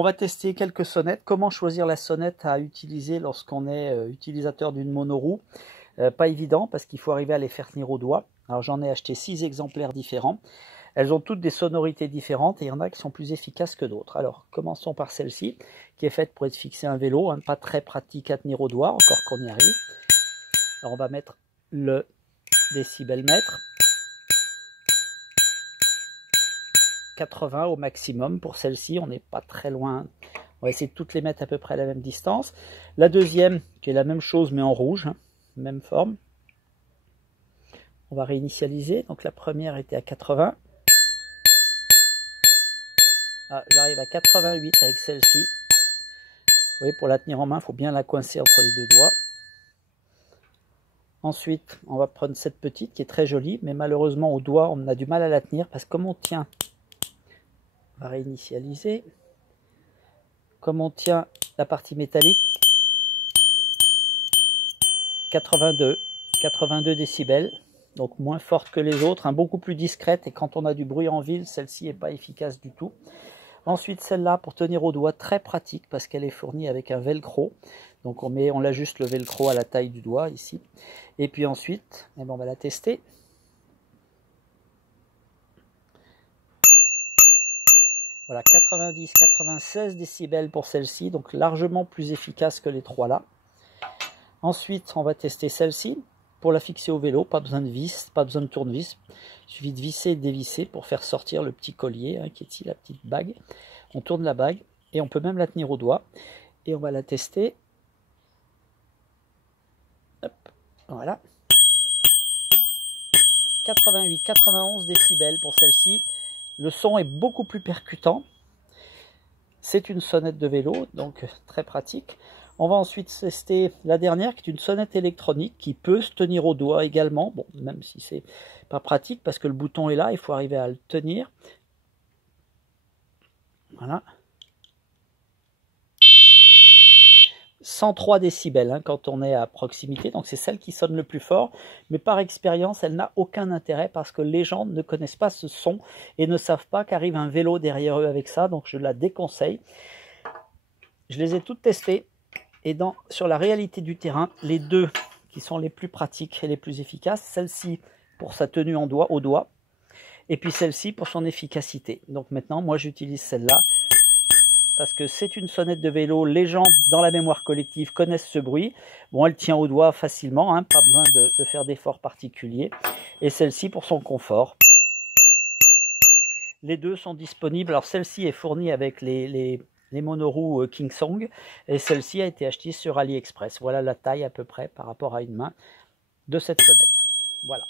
On va tester quelques sonnettes. Comment choisir la sonnette à utiliser lorsqu'on est utilisateur d'une monoroue? Pas évident parce qu'il faut arriver à les faire tenir au doigt. Alors j'en ai acheté 6 exemplaires différents. Elles ont toutes des sonorités différentes et il y en a qui sont plus efficaces que d'autres. Alors commençons par celle-ci qui est faite pour être fixée à un vélo, pas très pratique à tenir au doigt, encore qu'on y arrive. Alors on va mettre le décibelmètre. 80 au maximum pour celle-ci, on n'est pas très loin. On va essayer de toutes les mettre à peu près à la même distance. La deuxième, qui est la même chose mais en rouge, même forme. On va réinitialiser. Donc la première était à 80. Ah, j'arrive à 88 avec celle-ci. Vous voyez, pour la tenir en main, il faut bien la coincer entre les deux doigts. Ensuite, on va prendre cette petite qui est très jolie, mais malheureusement au doigt, on a du mal à la tenir parce que comme on tient, on va réinitialiser. Comme on tient la partie métallique, 82 décibels, donc moins forte que les autres, beaucoup plus discrète, et quand on a du bruit en ville, celle-ci n'est pas efficace du tout. Ensuite, celle-là, pour tenir au doigt, très pratique, parce qu'elle est fournie avec un velcro, donc on ajuste le velcro à la taille du doigt, ici. Et puis ensuite, on va la tester. Voilà, 90-96 décibels pour celle-ci, donc largement plus efficace que les trois là. Ensuite, on va tester celle-ci. Pour la fixer au vélo, pas besoin de vis, pas besoin de tournevis. Il suffit de visser et de dévisser pour faire sortir le petit collier, qui est ici, la petite bague. On tourne la bague et on peut même la tenir au doigt. Et on va la tester. Hop, voilà. 88-91 décibels pour celle-ci. Le son est beaucoup plus percutant. C'est une sonnette de vélo, donc très pratique. On va ensuite tester la dernière, qui est une sonnette électronique qui peut se tenir au doigt également. Bon, même si c'est pas pratique parce que le bouton est là, il faut arriver à le tenir. Voilà. 103 décibels quand on est à proximité, donc c'est celle qui sonne le plus fort, mais par expérience elle n'a aucun intérêt parce que les gens ne connaissent pas ce son et ne savent pas qu'arrive un vélo derrière eux avec ça, donc je la déconseille. Je les ai toutes testées et sur la réalité du terrain, les deux qui sont les plus pratiques et les plus efficaces, celle-ci pour sa tenue au doigt et puis celle-ci pour son efficacité. Donc maintenant moi j'utilise celle-là parce que c'est une sonnette de vélo, les gens dans la mémoire collective connaissent ce bruit. Bon, elle tient au doigt facilement, pas besoin de faire d'efforts particuliers. Et celle-ci pour son confort. Les deux sont disponibles. Alors celle-ci est fournie avec les monoroues Kingsong et celle-ci a été achetée sur AliExpress. Voilà la taille à peu près par rapport à une main de cette sonnette. Voilà.